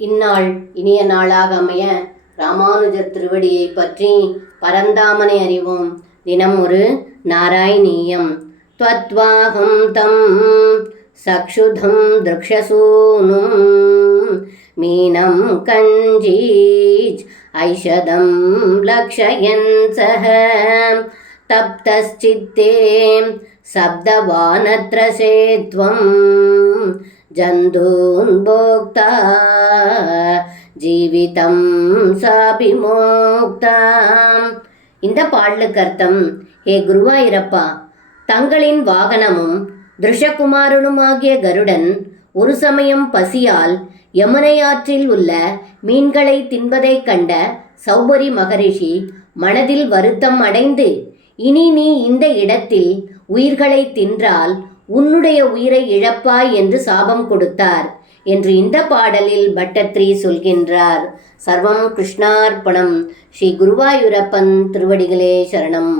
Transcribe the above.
இந்நாள் இனிய நாளாக அமைய ராமானுஜர் திருவடியை பற்றி பரந்தாமனை அறிவோம். தினம் ஒரு நாராயணீயம். த்வத்வாஹம் தம் சக்ஷுதம் திரக்ஷசூனும் மீனம் கஞ்சீச் ஐஷதம் லக்ஷயன் சஹ தப்தஸ்சித்தே சப்தவானத்ர சேத்வம் ஜந்தூன் போக்தா ஜீவிதம் சாபிமோக்தாம். இந்த பாடலுக்கு அர்த்தம்: ஹே குருவாயிரப்பா, தங்களின் வாகனமும் திருஷகுமாரனுமாகிய கருடன் ஒரு சமயம் பசியால் யமுனை ஆற்றில் உள்ள மீன்களை தின்பதைக் கண்ட சௌபரி மகரிஷி மனதில் வருத்தம் அடைந்து, இனி நீ இந்த இடத்தில் உயிர்களை தின்றால் உன்னுடைய உயிரை இழப்பாய் என்று சாபம் கொடுத்தார் என்று இந்த பாடலில் பட்டத்ரி சொல்கின்றார். சர்வம் கிருஷ்ணார்ப்பணம். ஸ்ரீ குருவாயூரப்பன் திருவடிகளே சரணம்.